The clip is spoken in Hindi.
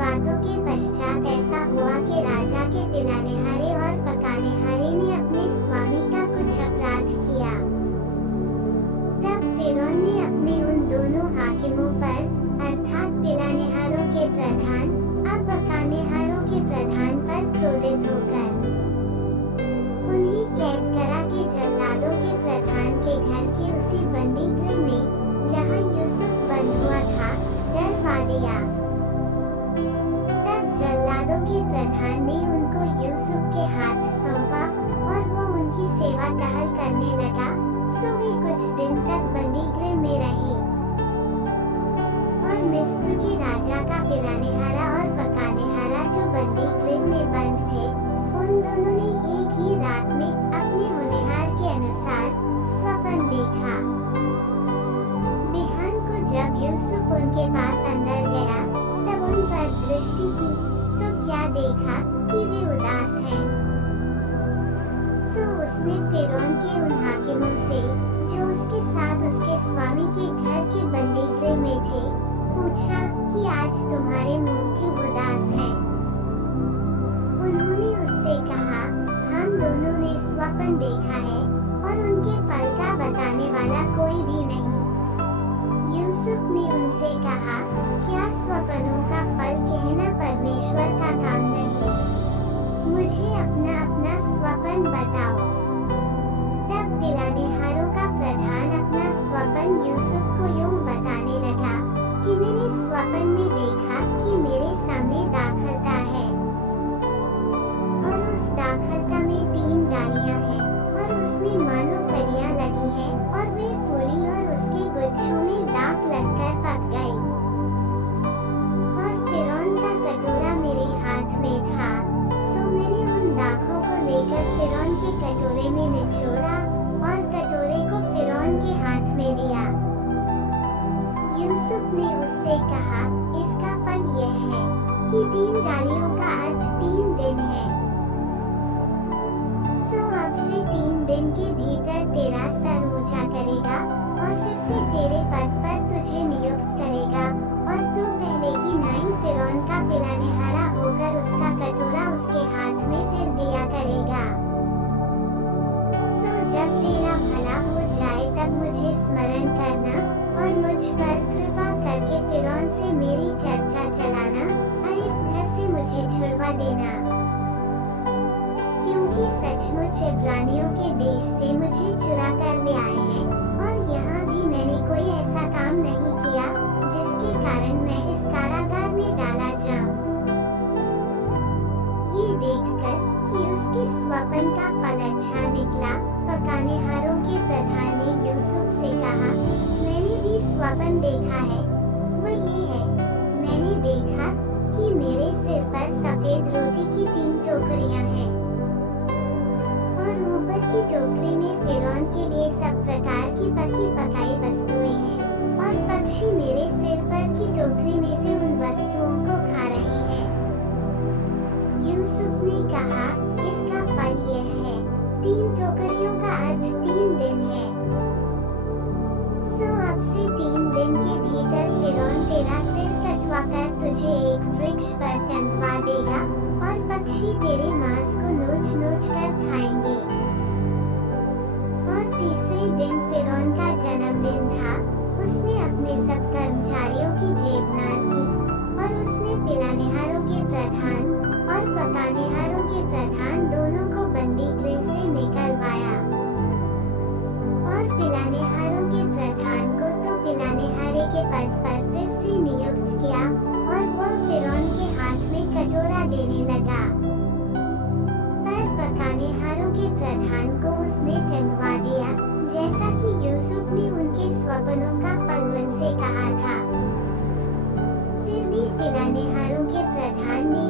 बातों के पश्चात ऐसा हुआ कि राजा के पिलानेहारे और पकानेहारे ने अपने स्वामी का कुछ अपराध किया। तब फिरौन ने अपने उन दोनों हाकिमों पर, अर्थात पिलानेहारों के प्रधान और पकानेहारों के प्रधान पर क्रोधित होकर उन्हें कैद करा के जल्लादों के प्रधान के घर के उसी बंदी गृह में जहाँ यूसुफ बंद हुआ था डलवा दिया। तब जल्लादों के प्रधान ने उनको यूसुफ के हाथ सौंपा और वो उनकी सेवा टहल करने लगा, सो वे कुछ दिन तक बंदी गृह में रहे। और मिस्र के राजा का पिलानेहारा और पकानेहारा जो बंदी गृह में बंद थे, उन दोनों ने एक ही रात में अपने होनहार के अनुसार स्वप्न देखा। बिहान को जब यूसुफ उनके पास अंदर गया, तब उन पर दृष्टि की तो क्या देखा कि वे उदास हैं। सो उसने फिरौन के उन हाकिमों से जो उसके साथ उसके स्वामी के घर के बंदी गृह में थे पूछा कि आज तुम्हारे मुंह क्यों उदास हैं। उन्होंने उससे कहा, हम दोनों ने स्वप्न देखा है और उनके फल का बताने वाला कोई भी नहीं। यूसुफ ने उनसे कहा, क्या स्वप्नों का फल कहना परमेश्वर का काम नहीं? मुझे अपना अपना स्वप्न बताओ। तब पिलानेहारों का प्रधान अपना स्वप्न यूसुफ को यूं बताने लगा कि मैंने स्वप्न में देखा कि मेरे सामने दाखलता है और उस दाखलता में 3 डालियां हैं और उसमें मानो कलियां लगी हैं और वे फूली और उसके गुच्छों में दाग लगकर पक गई। और फिरौन का कटोरा मेरे हाथ में था, सो मैंने उन दागों को लेकर फिरौन के कटोरे में निचोड़ा और कटोरे को फिरौन के हाथ में दिया। यूसुफ ने उससे कहा, इसका फल यह है कि 3 डालियों का अर्थ 3 दिन है। सो अब से 3 दिन के भीतर तेरा सर ऊंचा करेगा और फिर से तेरे पद पर तुझे नियुक्त करेगा और तू पहले की नाई फिरौन का पिलानेहारा होकर उसका कटोरा उसके हाथ में फिर दिया करेगा। सो जब तेरा भला हो जाए तब मुझे स्मरण करना और मुझ पर कृपा करके फिरौन से मेरी चर्चा चलाना और इस घर से मुझे छुड़वा देना, क्योंकि सचमुच इब्रानियों के देश से मुझे चुरा कर ले आए हैं और यहाँ भी मैंने कोई ऐसा काम नहीं किया जिसके कारण मैं इस कारागार में डाला जाऊं। ये देखकर कि उसके स्वप्न का फल अच्छा निकला, पकानेहारों के प्रधान ने यूसुफ से कहा, मैंने भी स्वप्न देखा है। वो ये है, मैंने देखा कि मेरे सिर पर सफेद रोटी की 3 टोकरियां हैं और ऊपर की टोकरी में फिरौन के लिए सब प्रकार की पकी पकाई वस्तुएं हैं और पक्षी मेरे सिर पर की टोकरी में से उन वस्तुओं को खा रहे हैं। यूसुफ ने कहा, इसका फल यह है, 3 टोकरियों का अर्थ 3 दिन है। सो अब से 3 दिन के भीतर फिरौन तेरा सिर कटवा कर तुझे एक वृक्ष पर टंगवा देगा और पक्षी तेरे मांस को नोच नोच कर खाएंगे। और तीसरे दिन फिरौन का जन्मदिन था। उसने अपने सब कर्मचारियों की जेबनार की और उसने पिलानेहारों के प्रधान और पकानेहारों के प्रधान दोनों को बंदी गृह से निकलवाया। और पिलानेहारों के प्रधान को तो पिलानेहारे के पद पर फिर से नियुक्त किया और वह फिरौन के हाथ में कटोरा देने लगा। पर पकानेहारों के प्रधान को उसने टंगवा दिया, जैसा कि यूसुफ ने उनके स्वप्नों का फल उनसे कहा था। फिर भी पिलानेहारों के प्रधान ने